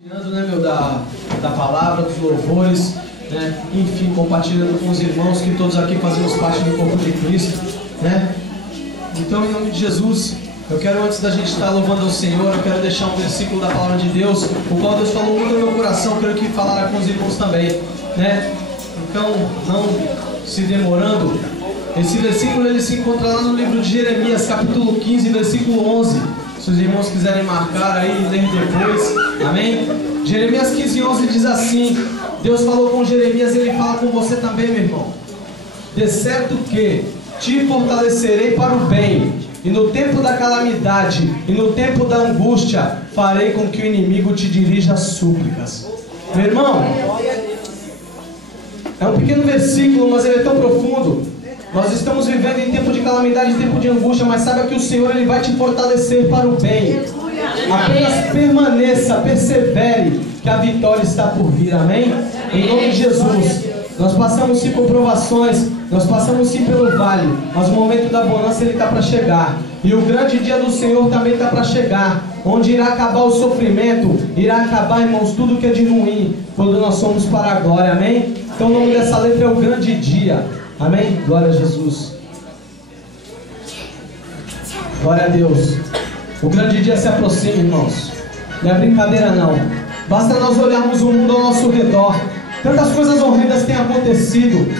Né, meu, da palavra, dos louvores, né? Enfim, compartilhando com os irmãos que todos aqui fazemos parte do corpo de Cristo, né? Então, em nome de Jesus, eu quero, antes da gente estar louvando ao Senhor, eu quero deixar um versículo da palavra de Deus, o qual Deus falou muito no meu coração, creio que falará com os irmãos também, né? Então, não se demorando, esse versículo ele se encontra lá no livro de Jeremias, capítulo 15, versículo 11. Se os irmãos quiserem marcar aí e ler depois, amém? Jeremias 15, 11 diz assim: Deus falou com Jeremias e Ele fala com você também, meu irmão. De certo que te fortalecerei para o bem, e no tempo da calamidade e no tempo da angústia farei com que o inimigo te dirija súplicas. Meu irmão, é um pequeno versículo, mas ele é tão profundo. Nós estamos vivendo em tempo de calamidade, em tempo de angústia, mas saiba que o Senhor ele vai te fortalecer para o bem. Apenas permaneça, persevere, que a vitória está por vir, amém? Em nome de Jesus. Nós passamos sim por provações, nós passamos sim pelo vale, mas o momento da bonança ele está para chegar. E o grande dia do Senhor também está para chegar, onde irá acabar o sofrimento, irá acabar, irmãos, tudo que é de ruim, quando nós somos para a glória, amém? Então o nome dessa letra é o grande dia. Amém? Glória a Jesus. Glória a Deus. O grande dia se aproxima, irmãos. Não é brincadeira não. Basta nós olharmos o mundo ao nosso redor. Tantas coisas horrendas têm acontecido.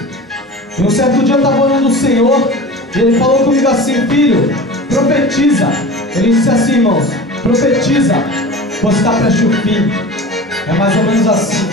E um certo dia eu estava orando o Senhor, e Ele falou comigo assim: filho, profetiza. Ele disse assim, irmãos: profetiza, pois está prestes o fim. É mais ou menos assim.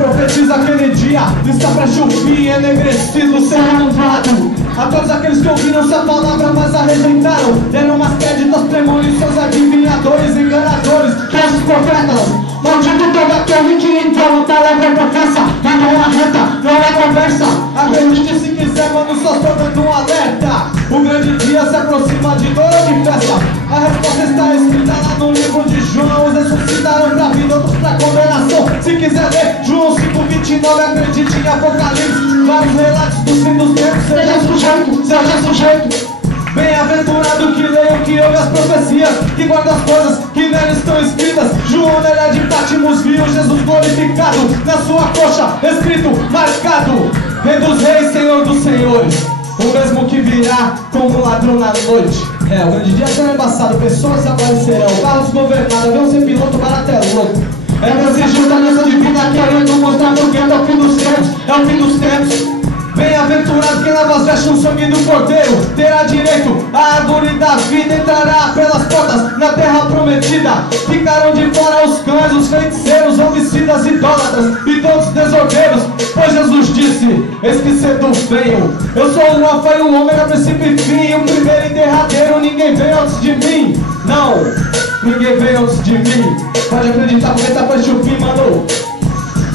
Profetiza aquele dia, está prestes o fim, enegrecido, será louvado. A todos aqueles que ouviram sua palavra, mas a rejeitaram, deram mais crédito aos premonições, adivinhadores, enganadores, falsos profetas. Maldito todo aquele que entrou na palavra professa, mas não arreta, não é conversa. Acredite se quiser, mano, só estou dando um alerta. O grande dia se aproxima de dor ou de festa. A resposta está escrita lá no livro de João. Uns ressuscitaram pra vida, outros pra condenação. Se quiser ler João 5:29, acredite em Apocalipse. Vários relatos dos fins dos tempos. Seja sujeito, seja sujeito. Bem-aventurado que leia o que ouve as profecias, que guarda as coisas que nelas estão escritas. João, na ilha de Patmos, viu Jesus glorificado, na sua coxa escrito, marcado: Rei dos reis, Senhor dos senhores, o mesmo que virá como ladrão na noite. É, o grande dia será embaçado, pessoas aparecerão, carros governados, vão ser piloto barato é louco. É desse jeito a nossa divina querendo mostrar porque é o fim dos tempos, é o fim dos tempos. Bem-aventurado quem lava as vestes no sangue do Cordeiro, terá direito à árvore da vida, entrará pelas portas na terra prometida. Ficarão de fora os cães, os feiticeiros, homicidas, idólatras e todos os desordeiros. Pois Jesus disse: eis que cedo venho, eu sou o alfa e o ômega, princípio e fim, o primeiro e derradeiro, ninguém veio antes de mim. Não, ninguém veio antes de mim. Pode acreditar porque tá prestes o fim, mano.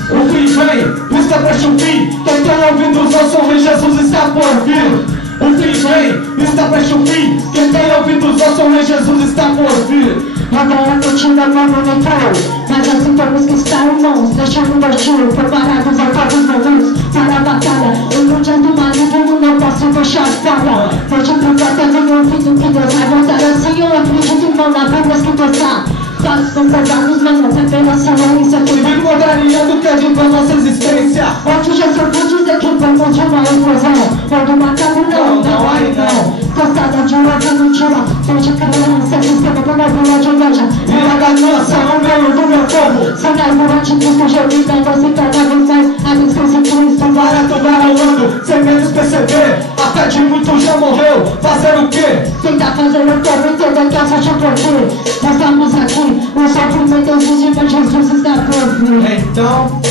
O fim vem, está prestes o fim. Quem tem ouvidos ouçam, Rei Jesus está por vir. O fim vem, está prestes o fim. Quem tem ouvidos ouçam, Rei Jesus está por vir. Agora continua no monopólio, mas assim temos que estar, irmãos, deixando baixinho, preparados a todos os momentos para a batalha. Eu não diante do maligno, não posso deixar a falha. Pode provar até nenhum filho que Deus vai voltar assim. Eu acredito, irmão, na Bíblia que pensar. Todos concordados, mas não apenas silêncio. Vivo contrariando que é de nossa existência. Onde já soube dizer que vamos de uma explosão. Quando uma casa não, aí não. Cansada de ódio e mentira, desde criança, sistema da navia de inveja e a ganância no meio do meu povo. Sonhar durante Cristo, Jesus, você cada vez mais a distância de Cristo. Para tudo rolando, sem menos perceber. A fé de muitos já morreu, fazer o quê? Tentar fazer o povo entender que essa te poder. Nós estamos aqui, o sofrimento exige, mas Jesus está por vir. Então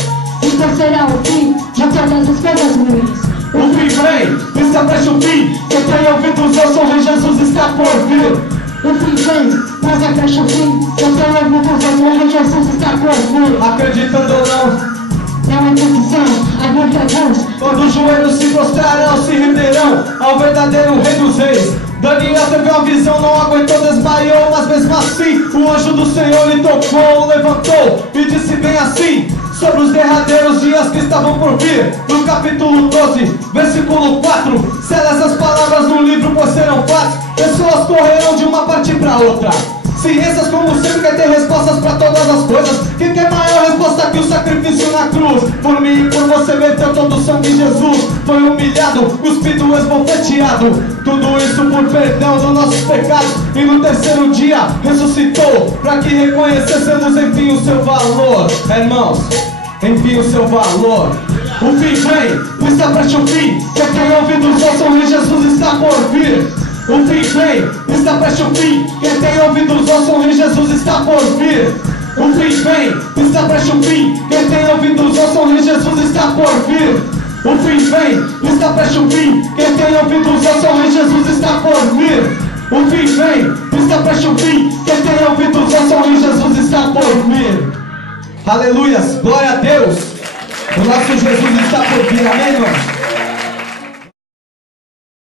será o fim de todas as coisas ruins. O fim vem, está prestes o fim. Quem tem ouvidos ouçam, Rei Jesus está por vir. O fim vem, mas é prestes o fim. Quem tem ouvidos ouçam, Rei Jesus está por vir. Acreditando ou não, é uma intuição, a Bíblia diz: quando os joelhos se prostrarão, se renderão ao verdadeiro Rei dos Reis. Daniel teve uma visão, não aguentou, desmaiou, mas mesmo assim o anjo do Senhor lhe tocou, levantou e disse bem assim: sobre os derradeiros dias que estavam por vir. No capítulo 12, versículo 4, sela essas palavras no livro, pois serão pra outra. Ciências como sempre quer ter respostas pra todas as coisas. Quem quer maior resposta que o sacrifício na cruz? Por mim e por você verteu todo o sangue de Jesus. Foi humilhado, cuspido, esbofeteado. Tudo isso por perdão dos nossos pecados. E no terceiro dia ressuscitou, pra que reconhecêssemos enfim o seu valor. Irmãos, enfim o seu valor. O fim vem, está prestes o fim. Quem tem ouvidos ouçam e Jesus está por vir. O fim vem, está prestes o fim. Quem tem ouvidos ouçam e Jesus está por vir. O fim vem, está prestes o fim. Quem tem ouvidos ouçam e Jesus está por vir. O fim vem, está prestes o fim. Quem tem ouvidos ouçam e Jesus está por vir. O fim vem, está prestes o fim. Quem tem ouvidos ouçam e Jesus está por vir. Aleluias, glória a Deus. O nosso Jesus está por vir, amém, irmãos?